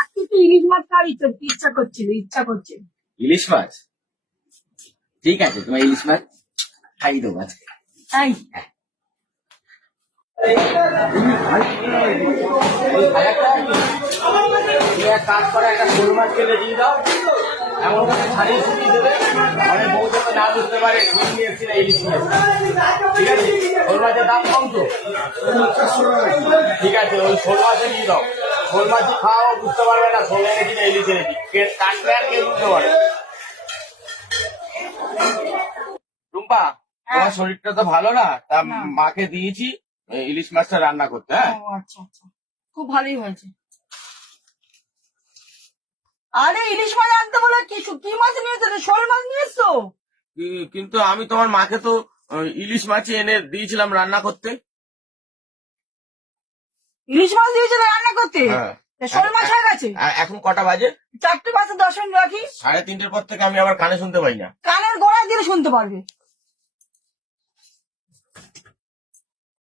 আজকে তো ইলিশ মাছ খাওয়ার ইচ্ছা করছিল। ইলিশ মাছ? ঠিক আছে, তোমার ইলিশ মাছ খাইয়ে দেবো আজকে। তাই এক কাজ করে, একটা শোল মাছ কেটে দিয়ে দাও, এমন করে ছাড়িয়ে শুকিয়ে দেবে, অনেক বউ যাতে না বুঝতে পারে ঝুল নিয়ে এসছি না ইলিশ নিয়ে এসছি। ঠিক আছে, শোল মাছের দাম কম তো? ঠিক আছে, ওই শোল মাছে দিয়ে দাও। শোল মাছ খাওয়া বুঝতে পারবে না শোল এনেছি না ইলিশ এনেছি, কাটলে আর কেউ বুঝতে পারে। রুম্পা, তোমার শরীরটা তো ভালো না, তা মাকে দিয়েছি ইলিশ মাছটা রান্না করতে। হ্যাঁ, আচ্ছা আচ্ছা, খুব ভালোই হয়েছে। আরে ইলিশ মাছ আনতে বলে কি মাছ নিয়েছো? শোল মাছ নিয়েছো? কিন্তু আমি তোমার মাকে তো ইলিশ মাছই এনে দিয়েছিলাম রান্না করতে। ইলিশ মাছ দিয়েছো রান্না করতে? হ্যাঁ। শোল মাছ হয়ে গেছে। এখন কটা বাজে? 4টে 5 10 মিনিট রাখি। 3:30 পর থেকে আমি আবার কানে শুনতে পাই না। কানের গোড়ায় দিলে শুনতে পারবে।